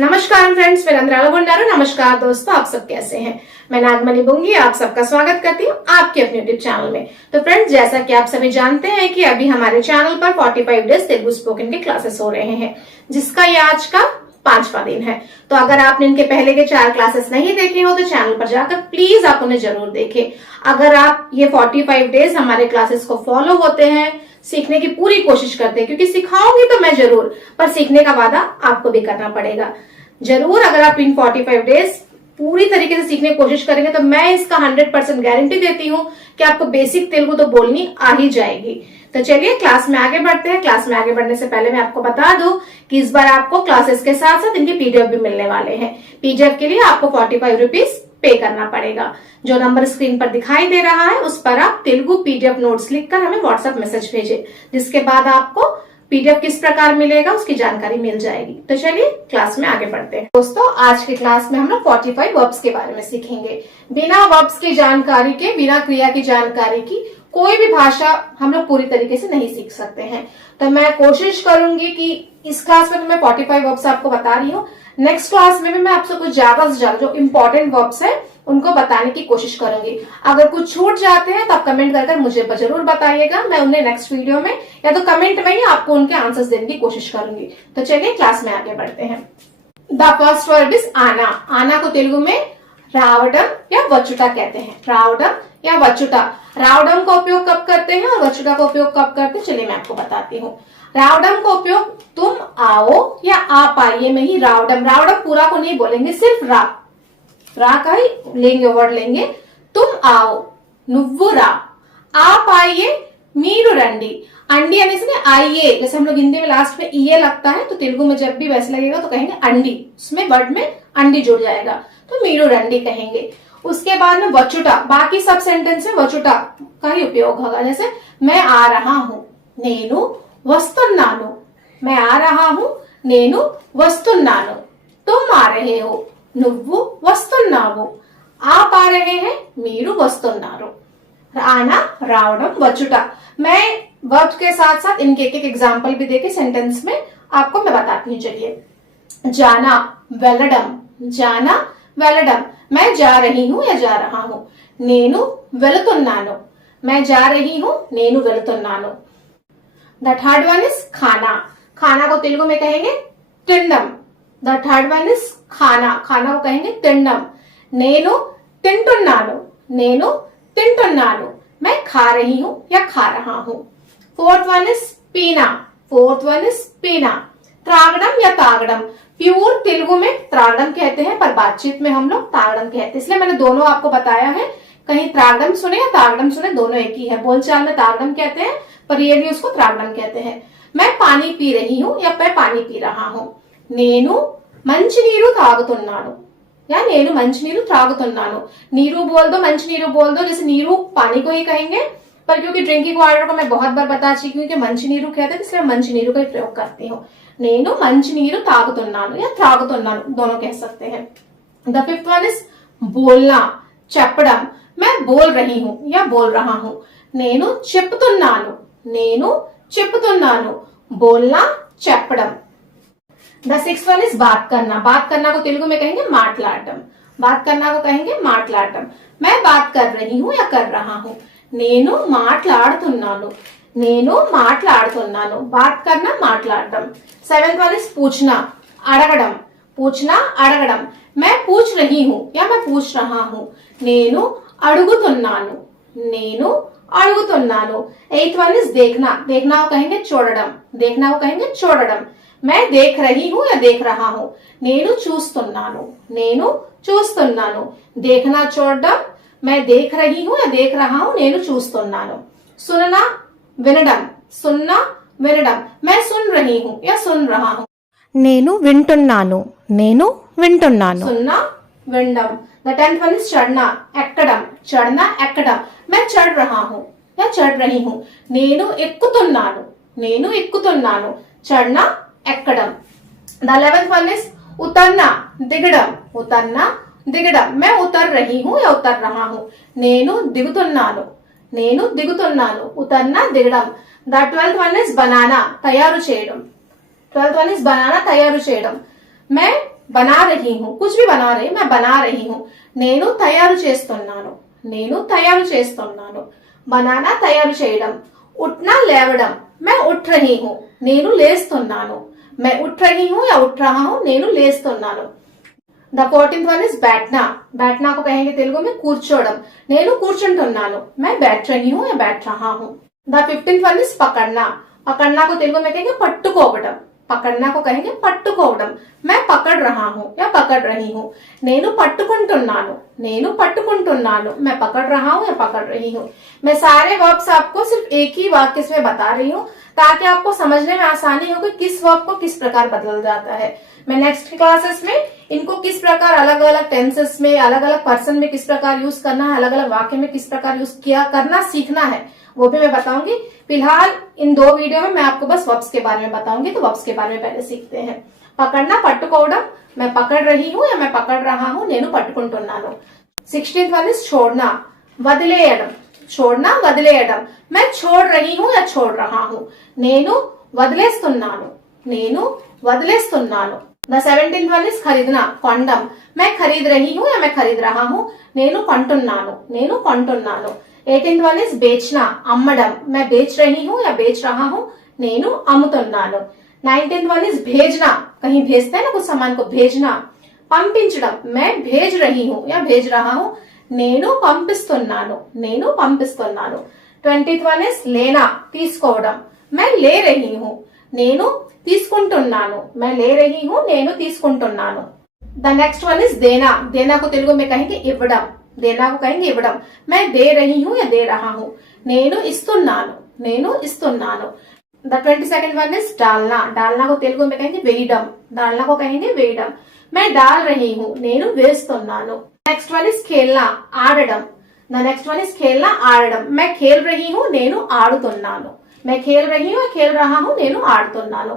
नमस्कार फ्रेंड्स, मैं अंद्राला भंडारू। नमस्कार दोस्तों, आप सब कैसे हैं? मैं नागमणि बुंगी आप सबका स्वागत करती हूँ आपके अपने यूट्यूब चैनल में। तो फ्रेंड्स, जैसा कि आप सभी जानते हैं कि अभी हमारे चैनल पर 45 डेज तेलुगु स्पोकन के क्लासेस हो रहे हैं, जिसका ये आज का 5वां दिन है। तो अगर आपने इनके पहले के 4 क्लासेस नहीं देखे हो तो चैनल पर जाकर प्लीज आप उन्हें जरूर देखें। अगर आप ये 45 डेज हमारे क्लासेस को फॉलो होते हैं, सीखने की पूरी कोशिश करते हैं, क्योंकि सिखाऊंगी तो मैं जरूर, पर सीखने का वादा आपको भी करना पड़ेगा जरूर। अगर आप इन 45 डेज पूरी तरीके से सीखने की कोशिश करेंगे तो मैं इसका 100% गारंटी देती हूँ कि आपको बेसिक तेलुगु तो बोलनी आ ही जाएगी। तो चलिए क्लास में आगे बढ़ते हैं। क्लास में आगे बढ़ने से पहले मैं आपको बता दूं कि इस बार आपको क्लासेस के साथ साथ इनके पीडीएफ भी मिलने वाले हैं। पीडीएफ के लिए आपको 45 रुपीज पे करना पड़ेगा। जो नंबर स्क्रीन पर दिखाई दे रहा है उस पर आप तेलुगु पीडीएफ नोट्स लिखकर हमें व्हाट्सएप मैसेज भेजें, जिसके बाद आपको पीडीएफ किस प्रकार मिलेगा उसकी जानकारी मिल जाएगी। तो चलिए क्लास में आगे बढ़ते हैं। दोस्तों, आज की क्लास में हम लोग 45 वर्ब्स के बारे में सीखेंगे। बिना वर्ब्स की जानकारी के, बिना क्रिया की जानकारी की कोई भी भाषा हम लोग पूरी तरीके से नहीं सीख सकते हैं। तो मैं कोशिश करूंगी कि इस क्लास में तो मैं 45 वर्ब्स आपको बता रही हूँ, नेक्स्ट क्लास में भी मैं आपसे कुछ ज्यादा से ज्यादा जो इम्पोर्टेंट वर्ब्स है उनको बताने की कोशिश करूंगी। अगर कुछ छूट जाते हैं तो आप कमेंट कर मुझे जरूर बताइएगा। मैं उन्हें नेक्स्ट वीडियो में या तो कमेंट में ही आपको उनके आंसर्स देने की कोशिश करूंगी। तो चलिए क्लास में आगे बढ़ते हैं। द फर्स्ट वर्ब इज आना। आना को तेलुगु में रावडम या वचुटा कहते हैं। रावडम या वचुटा। रावडम का उपयोग कब करते हैं और वचुटा का उपयोग कब करते हैं, चलिए मैं आपको बताती हूँ। रावडम का उपयोग तुम आओ या आप आइए में ही रावडम। रावडम पूरा को नहीं बोलेंगे, सिर्फ रा का ही लेंगे, वर्ड लेंगे। तुम आओ, नुव्वु रा, आप आइए, मीरू रंडी। अंडी यानी से आइए, जैसे हम लोग हिंदी में लास्ट में ये लगता है तो तेलुगु में जब भी वैसे लगेगा तो कहेंगे अंडी, उसमें वर्ड में अंडी जुड़ जाएगा तो मीरू रंडी कहेंगे। उसके बाद में वचुटा, बाकी सब सेंटेंस में वचुटा का ही उपयोग होगा। जैसे मैं आ रहा हूँ, नेनु वस्तुन्नानु। मैं आ रहा हूँ, नेनु वस्तुन्नानु। तुम आ रहे हो, नुव्वु वस्तुन्नावु। आप आ रहे हैं, मीरू वस्तुन्नारू। आना, रावडम, वचुटा। मैं वर्ब के साथ साथ इनके एक एग्जाम्पल भी देके सेंटेंस में आपको मैं बताती हूँ। चलिए, जाना, वेलडम। जाना, वेलडम, मैं जा रही हूँ या जा रहा हूँ। नेनु वेलुतुन्नानु, मैं जा रही हूँ, नेनु वेलुतुन्नानु। द थर्ड वन इज खाना। खाना को तेलुगु में कहेंगे तिंडम। द थर्ड वन इज खाना। खाना को कहेंगे तिंडम। नेनु तिंटुन्नानु, नेनु तिंटुन्नानु, मैं खा रही हूँ या खा रहा हूँ। फोर्थ वन इज पीना। फोर्थ वन इज पीना। त्रागडम या तागडम। प्योर तेलुगु में त्रागडम कहते हैं, पर बातचीत में हम लोग तागडम कहते हैं, इसलिए मैंने दोनों आपको बताया है। कहीं त्रागडम सुने या तागडम सुने, दोनों एक ही है। बोलचाल में तागडम कहते हैं, पर रियली उसको त्रागडम कहते हैं। मैं पानी पी रही हूँ या मैं पानी पी रहा हूँ। नेनु मंचिनीरू तागुतुन्नानु या नेनु मंचिनीरू त्रागुतुन्नानु। नीरू बोल दो, मंचिनीरू बोल दो। जैसे नीरू पानी को ही कहेंगे, पर क्योंकि ड्रिंकिंग वाटर को मैं बहुत बार बता चुकी हूँ कि मंचिनीरू कहते हैं, इसलिए मंचिनीरू का ही प्रयोग करती हूँ। नेनु मंचिनीरू तागुतुन्नानु या त्रागुतुन्नानु दोनों कह सकते हैं। द फिफ्थ वन इज बोलना, चपड़म। मैं बोल रही हूँ या बोल रहा हूँ। नेनु चिपतुन्नानु, नेनु चिपतुन्नानु, बोलना, चपड़म। द सिक्स्थ वन इज बात करना। बात करना को तेलुगु में कहेंगे माटलाडम। बात करना को कहेंगे माटलाडम। मैं बात कर रही हूँ या कर रहा हूँ। नेनु माटलाडुतुन्नानु, नेनु माटलाडुतुन्नानु, बात करना, माटलाडम। सेवेंथ वन इज पूछना, अड़गडम। पूछना, अड़गडम, मैं पूछ रही हूँ या मैं पूछ रहा हूँ। नेनु अड़ुगुतुन्नानु, नेनु अड़ुगुतुन्नानु। एथ वन इज देखना। देखना को कहेंगे चोड़डम। देखना को कहेंगे चोड़डम, मैं देख रही हूँ या देख रहा हूँ। नेनु चूस्तुन्नानु, नेनु चूस्तुन्नानु, देखना चोड़डम, मैं देख रही हूँ या देख रहा हूँ। नेनु चूस्तुन्नानु। सुनना, विनडम। सुनना, विनडम, मैं सुन रही हूँ या सुन रहा हूँ। నేను వింటున్నాను, నేను వింటున్నాను। सुनना, विंडम। द 10th वन इज चढ़ना, एक्कडम। चढ़ना, एक्कडम, मैं चढ़ रहा हूँ या चढ़ रही हूँ। नेनु ఎక్కుతున్నాను, నేను ఎక్కుతున్నాను, चढ़ना, एक्कडम। द 11th वन इज उतरना, दिगडम। उतरना, दिगडम, मैं उतर रही हूँ या उतर रहा हूँ। नेनु దిగుతున్నాను, నేను దిగుతున్నాను, उतरना, दिगडम। द 12th वन इज बनाना, తయారు చేయడం। 12th वन इज बनाना, तैयार చేయడం। मैं बना रही हूँ, कुछ भी बना रही, मैं बना रही हूँ. నేను తయారు చేస్తున్నాను, నేను తయారు చేస్తున్నాను. बनाना తయారు చేయడం. उठना లేవడం, मैं उठ रही हूँ, నేను లేస్తున్నాను. मैं उठ रही हूँ या उठ रहा हूँ, నేను లేస్తున్నాను. द 14th वन इज बैठना. बैठना को कहेंगे तेलुगु में కూర్చోవడం. నేను కూర్చుంటున్నాను, मैं बैठ रही हूँ या बैठ रहा हूँ. द 15th वन इज पकड़ना. पकड़ना को तेलुगु में कहेंगे పట్టుకోవడం. पकड़ना को कहेंगे పట్టుకోవడం. मैं पकड़ रहा हूँ या पकड़ रही हूँ. నేను పట్టుకుంటున్నాను, నేను పట్టుకుంటున్నాను. मैं पकड़ रहा हूँ या पकड़ रही हूँ. मैं सारे वर्ब्स आपको सिर्फ एक ही वाक्य में बता रही हूँ ताकि आपको समझने में आसानी हो कि किस वर्ब को किस प्रकार बदल जाता है. मैं नेक्स्ट क्लासेस में इनको किस प्रकार अलग अलग टेंसेस में, अलग अलग पर्सन में किस प्रकार यूज करना है, अलग अलग वाक्य में किस प्रकार यूज किया करना सीखना है, वो भी मैं बताऊंगी. फिलहाल इन 2 वीडियो में मैं आपको बस वर्ब्स के बारे में बताऊंगी. तो वर्ब्स के बारे में पहले सीखते हैं. पकड़ना పట్టుకోవడం, मैं पकड़ रही हूँ या मैं पकड़ रहा हूँ, నేను పట్టుకుంటున్నాను. 16th वन इज छोड़ना. వదిలేయడం. छोड़ना వదిలేయడం. मैं छोड़ रही हूँ या छोड़ रहा हूँ, నేను వదిలేస్తున్నాను, నేను వదిలేస్తున్నాను. द 17th वन इज खरीदना. కొనడం. मैं खरीद रही हूँ या मैं खरीद रहा हूँ, నేను కొంటున్నాను, నేను కొంటున్నాను. 18th वन इज बेचना. అమ్మడం. मैं बेच रही हूँ या बेच रहा हूँ, నేను అమ్ముతున్నాను. 19th वन इज भेजना. कहीं भेजते हैं ना कुछ सामान को, भेजना. పంపించడం. मैं भेज रही हूँ या भेज रहा हूँ, నేను పంపిస్తున్నాను, నేను పంపిస్తున్నాను. 20th वन इज लेना. తీసుకోవడం. मैं ले रही हूँ, నేను తీసుకుంటున్నాను, मैं ले रही हूँ, నేను తీసుకుంటున్నాను. द नेक्स्ट वन इज देना. देना को तेलुगु में कहेंगे ఇవ్వడం. देना को कहेंगे ఇవ్వడం. मैं दे रही हूँ या दे रहा हूँ, నేను ఇస్తున్నాను, నేను ఇస్తున్నాను. द 22nd वन इज डालना. डालना को तेलुगु में कहेंगे వేయడం. डालना को कहेंगे వేయడం. मैं डाल रही हूँ, నేను వేస్తున్నాను. नेक्स्ट वन इज खेलना. ఆడడం. द नेक्स्ट वन इज खेलना ఆడడం. मैं खेल रही हूँ, నేను ఆడుతున్నాను. मैं खेल रही हूँ या खेल रहा हूँ, నేను ఆడుతున్నాను.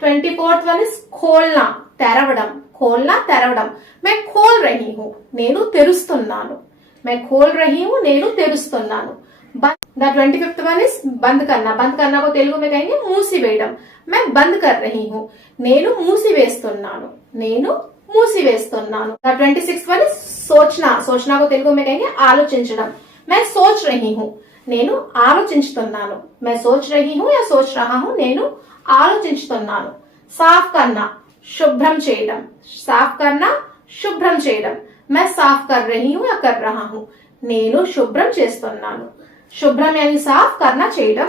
24th वन इज खोलना. తెరవడం. खोलना తెరవడం. मैं खोल रही हूँ, నేను తెరుస్తున్నాను. मैं खोल रही हूँ, నేను తెరుస్తున్నాను. द 25th वन इज बंद करना. बंद करना को तेलुगु में कहेंगे మూసివేయడం. मैं बंद कर रही हूँ, నేను మూసివేస్తున్నాను, నేను మూసివేస్తున్నాను. द 26th वन इज सोचना. सोचना को तेलुगु में कहेंगे ఆలోచించడం. मैं सोच रही हूँ, నేను ఆలోచించుతున్నాను. मैं सोच रही हूँ या सोच रहा हूँ, నేను ఆలోచించుతున్నాను. साफ करना. శుభ్రం చేయడం. साफ करना శుభ్రం చేయడం. मैं साफ कर रही हूँ या कर रहा हूँ, నేను శుభ్రం చేస్తున్నాను. శుభ్రం यानी साफ करना చేయడం.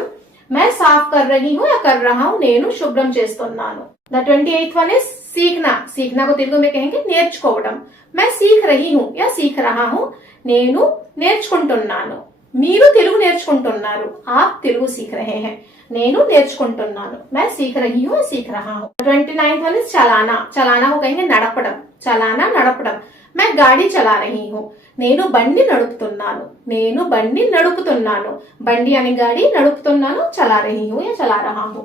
मैं साफ कर रही हूँ या कर रहा हूँ, నేను శుభ్రం చేస్తున్నాను. द 28th वन इज सीखना. सीखना को तेलुगु में कहेंगे నేర్చుకోవడం. मैं सीख रही हूँ या सीख रहा हूँ, నేను నేర్చుకుంటున్నాను. మీరు తెలుగు నేర్చుకుంటున్నారు, आप తెలుగు सीख रहे हैं. నేను నేర్చుకుంటున్నాను. मैं सीख रही हूँ, सीख रहा हूँ. 29th वन इज चलाना. चलाना को कहेंगे నడపడం. चलाना నడపడం. मैं गाड़ी चला रही हूँ, నేను బండి నడుపుతున్నాను, నేను బండి నడుపుతున్నాను. బండి అని గాడి, నడుపుతున్నాను चला रही हूँ या चला रहा हूँ.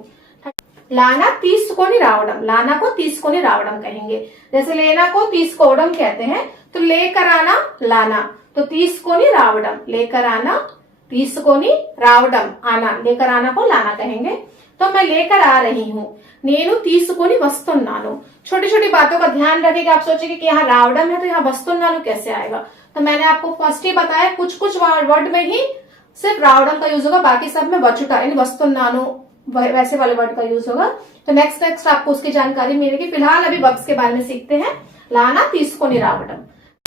लाना తీసుకొని రావడం. लाना को తీసుకొని రావడం कहेंगे. जैसे लेना को తీసుకోవడం कहते हैं, तो लेकर आना लाना. तो తీసుకొని రావడం. लेकर आना, తీసుకొని రావడం. आना, लेकर आना को लाना कहेंगे. तो मैं लेकर आ रही हूँ, నేను తీసుకొని వస్తున్నాను. छोटी छोटी बातों का ध्यान रखिएगा. आप सोचेंगे कि यहाँ रावडम है तो यहाँ वस्तुनानु कैसे आएगा. तो मैंने आपको फर्स्ट ही बताया, कुछ कुछ वर्ड में ही सिर्फ रावडम का यूज होगा, बाकी सब में वचुटा यानी वस्तुनानु वैसे वाले वर्ड का यूज होगा. तो नेक्स्ट आपको उसकी जानकारी मिलेगी. फिलहाल अभी वर्ब्स के बारे में सीखते हैं. लाना తీసుకొని రావడం.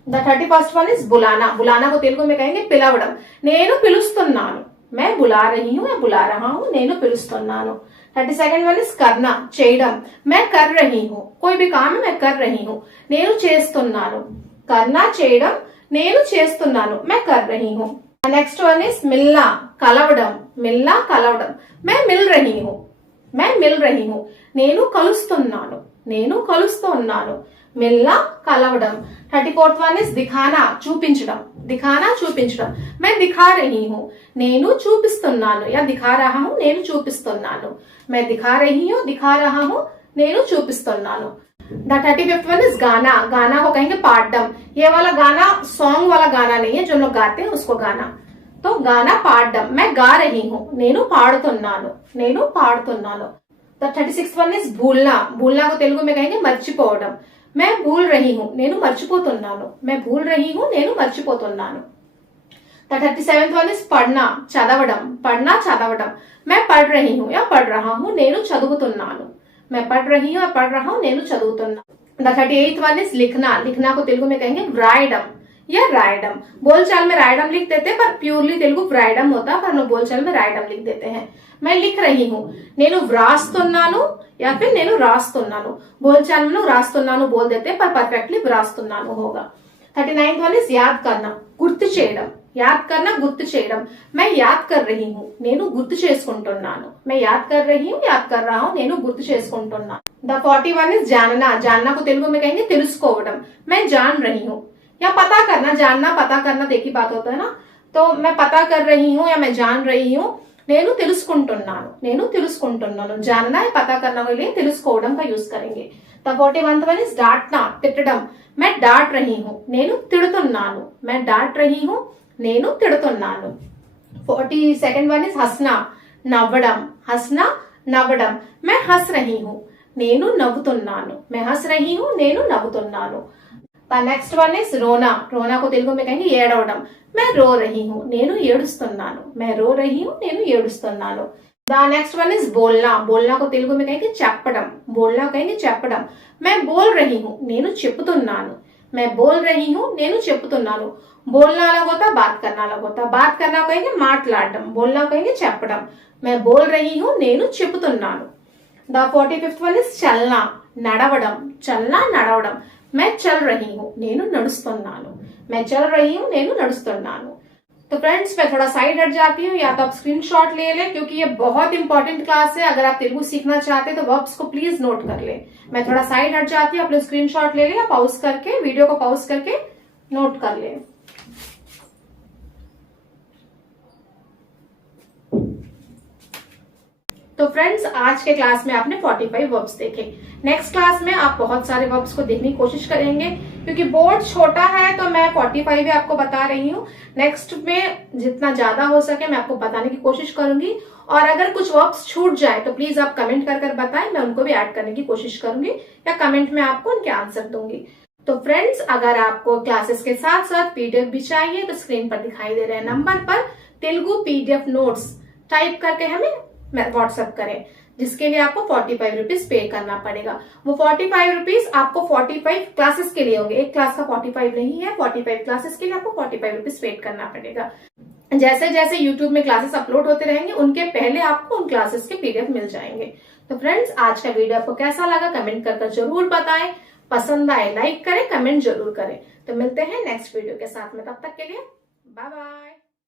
द 31st वन इज बुलाना. बुलाना को तेलुगु में कहेंगे పిలవడం. నేను పిలుస్తున్నాను. मैं बुला रही हूँ या बुला रहा हूँ, నేను పిలుస్తున్నాను. 32nd वन इज करना. చేయడం. मैं कर रही हूँ. कोई भी काम है मैं कर रही हूँ, నేను చేస్తున్నాను. करना చేయడం, నేను చేస్తున్నాను. मैं कर रही हूँ. नेक्स्ट वन इज मिलना. కలవడం. मिलना కలవడం. मैं मिल रही हूँ, मैं मिल रही हूँ. నేను కలుస్తున్నాను, నేను కలుస్తున్నాను. मिलना కలవడం. 34th वन इज दिखाना. చూపించడం. दिखाना చూపించడం. मैं दिखा रही हूँ, నేను చూపిస్తున్నాను या दिखा रहा हूँ, నేను చూపిస్తున్నాను. मैं दिखा रही हूँ, दिखा रहा हूँ, నేను చూపిస్తున్నాను. द 35th वन इज गाना. गाना को कहेंगे पाडम. ये वाला गाना सॉन्ग वाला गाना नहीं है, जो लोग गाते हैं उसको गाना. तो गाना पाडम. मैं गा रही हूँ, నేను పాడుతున్నాను, నేను పాడుతున్నాను. द 36th वन इज भूलना. भूलना को तेलुगु में कहेंगे మర్చిపోవడం. मैं भूल रही हूँ నేను మర్చిపోతున్నాను मैं भूल रही हूँ నేను మర్చిపోతున్నాను The 37th one is పढ़ना చదవడం मैं पढ़ रही हूँ या पढ़ रहा हूँ నేను చదువుతున్నాను मैं पढ़ रही हूँ या पढ़ रहा हूँ నేను చదువుతున్నాను The 38th one is लिखना को तेलुगु में कहेंगे व्रायडम या रायडम। बोलचाल में रायडम लिख देते हैं पर प्योरली तेलुगु व्रायडम होता है, पर लोग बोलचाल में रायडम लिख देते हैं। मैं लिख रही हूँ నేను వ్రాస్తున్నాను या फिर నేను రాస్తున్నాను। बोलचाल में लोग రాస్తున్నాను बोल देते हैं पर परफेक्टली వ్రాస్తున్నాను होगा। 39th one is याद करना గుర్తు చేయడం मैं याद कर रही हूँ నేను గుర్తు చేసుకుంటున్నాను मैं याद कर रही हूँ याद कर रहा हूँ నేను గుర్తు చేసుకుంటున్నాను। The 41 is जानना को तेलुगु में कहेंगे తెలుసుకోవడం मैं जान रही हूँ या पता करना। जानना पता करना एक ही बात होता है ना, तो मैं पता कर रही हूँ या मैं जान रही हूँ నేను తెలుసుకుంటున్నాను जानना है पता करना के लिए తెలుసుకోవడం का यूज करेंगे। The 41th one is डांटना తిట్టడం मैं डांट रही हूँ నేను తిడుతున్నాను मैं डांट रही हूँ నేను తిడుతున్నాను। 42nd one is हंसना నవ్వడం मैं हंस रही हूँ నేను నవ్వుతున్నాను मैं हंस रही हूँ నేను నవ్వుతున్నాను। The next one is रोना को तेलुगु में कहेंगे ఏడవడం मैं रो रही हूँ నేను ఏడుస్తున్నాను मैं रो रही हूँ నేను ఏడుస్తున్నాను। The next one is बोलना को तेलुगु में कहेंगे చెప్పడం मैं बोल रही हूँ నేను చెప్తున్నాను मैं बोल रही हूँ నేను చెప్తున్నాను। बोलना अलग होता बात करना कहेंगे మాట్లాడడం बोलना कहेंगे చెప్పడం मैं बोल रही हूँ నేను చెప్తున్నాను। The 45th one is చల్నా నడవడం मैं चल रही हूँ నేను నడుస్తున్నాను तो फ्रेंड्स मैं थोड़ा साइड हट जाती हूँ, या तो आप स्क्रीनशॉट ले लें क्योंकि ये बहुत इंपॉर्टेंट क्लास है। अगर आप तेलुगु सीखना चाहते हैं तो वर्ब्स को प्लीज नोट कर लें। मैं थोड़ा साइड हट जाती हूँ, आप लोग स्क्रीनशॉट ले लें या पॉज करके वीडियो को पॉज करके नोट कर लें। तो फ्रेंड्स आज के क्लास में आपने 45 वर्ब्स देखे। नेक्स्ट क्लास में आप बहुत सारे वर्ब्स को देखने की कोशिश करेंगे, क्योंकि बोर्ड छोटा है तो मैं 45 ही आपको बता रही हूँ। नेक्स्ट में जितना ज्यादा हो सके मैं आपको बताने की कोशिश करूंगी, और अगर कुछ वर्ब्स छूट जाए तो प्लीज आप कमेंट कर बताएं, मैं उनको भी ऐड करने की कोशिश करूंगी या कमेंट में आपको उनके आंसर दूंगी। तो फ्रेंड्स अगर आपको क्लासेस के साथ साथ पीडीएफ भी चाहिए तो स्क्रीन पर दिखाई दे रहे नंबर पर तेलुगु पीडीएफ नोट्स टाइप करके हमें व्हाट्सएप करें, जिसके लिए आपको 45 रुपीज पे करना पड़ेगा। वो 45 रुपीज आपको 45 क्लासेस के लिए होंगे, एक क्लास का 45 नहीं है, 45 क्लासेस के लिए आपको 45 रुपीज पे करना पड़ेगा। जैसे जैसे यूट्यूब में क्लासेस अपलोड होते रहेंगे उनके पहले आपको उन क्लासेस के पीडीएफ मिल जाएंगे। तो फ्रेंड्स आज का वीडियो आपको कैसा लगा कमेंट कर जरूर बताएं, पसंद आए लाइक करें, कमेंट जरूर करें। तो मिलते हैं नेक्स्ट वीडियो के साथ में, तब तक के लिए बाय बाय।